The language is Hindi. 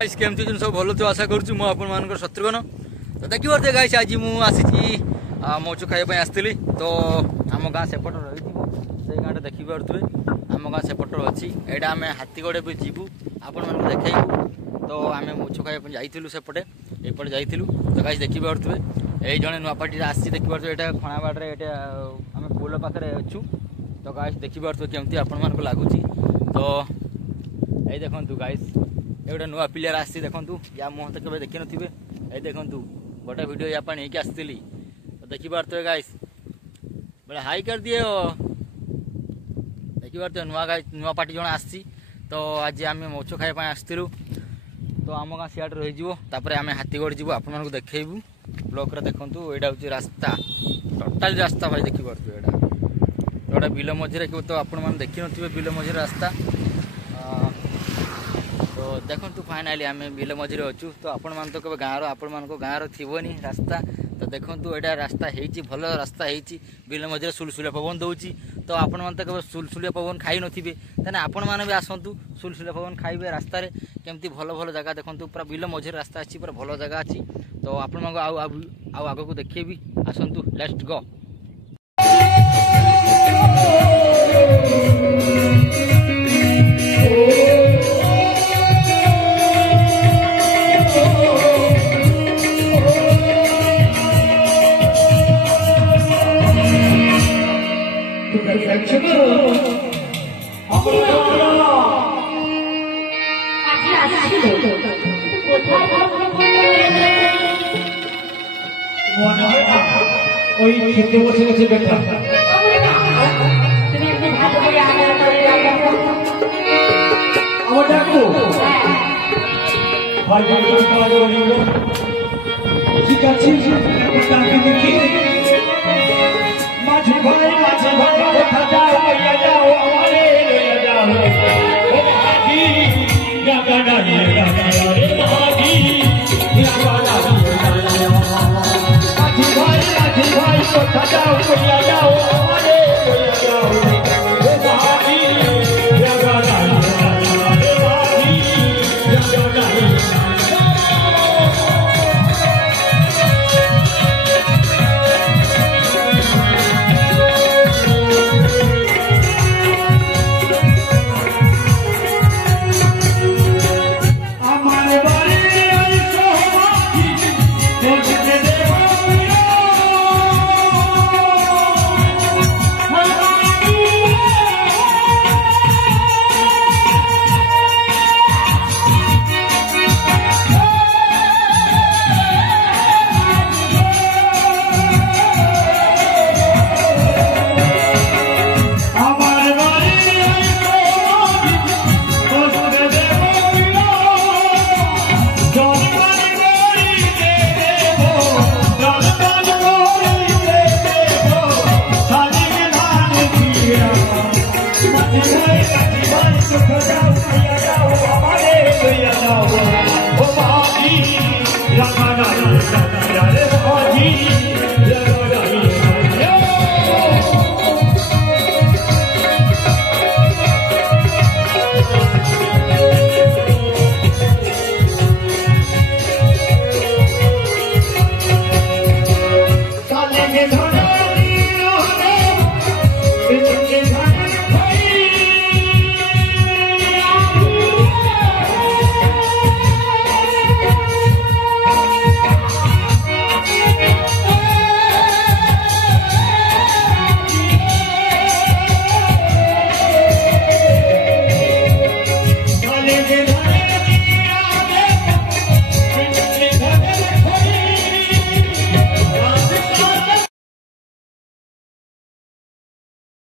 गाइस केमती जन सब भलो तो आशा करूँ मु आपण मान शत्रुघ्न तो देखी पारे गाइस आज मुझी मौचु खाइबा आसती तो आम गाँ सेपट रही से गाँटा देखी पारे आम गाँ सेपट अच्छी यहाँ आम हाथीगड़े भी जीवु आपण मान देखू तो आम मौचु खाइबा जाइलु सेपटे एपटे जाइलु तो गाइस देखी पारे यही जड़े नुआपाटी आसी देखी पारे यहाँ खणाबाड़े आम पोल पाखे अच्छु तो गाइस देखी पारे केमती आपण मान लगुच तो ये देखु गाइस ये गोटे नुआ प्लेयर आसी देखु या मुह तो कभी देखी थे ये देखु गोटे वीडियो या नहीं आसती तो देखी पारे गाइस बोले हाई कर दिए देखी पारे नुआ पार्टी जन आसी तो आज आम मौच खाइबा आसलु तो आम गाँ सियाड़ रही आम हाथीगढ़ जीव आपको देखू ब्लॉक देखु यहाँ हूँ रास्ता टोटाल रास्ता भाई देखी पारे यहाँ गोटे बिल मझे तो आपने देखी थे बिल मझे रास्ता तो देखो फाइनाली आम बिल मझे अच्छु तो आपण मान तो कभी गाँव आपण मान गाँव थोनी रास्ता तो देखो यहाँ रास्ता है भल रास्ता है बिल मझे सुलसुलिया पवन दौर तो आपण मान तो कभी सुलसुलिया पवन खाई नथिबे तेना आपण मैंने भी आसतु सुलसुलिया पवन खाइबे रास्ता केमती भल भल जगह देखो पूरा बिल मझे रास्ता अच्छी पूरा भल जगह अच्छी तो आपण आग को देखेबी आसतु लेट्स गो। खेते बसे बसे बैठा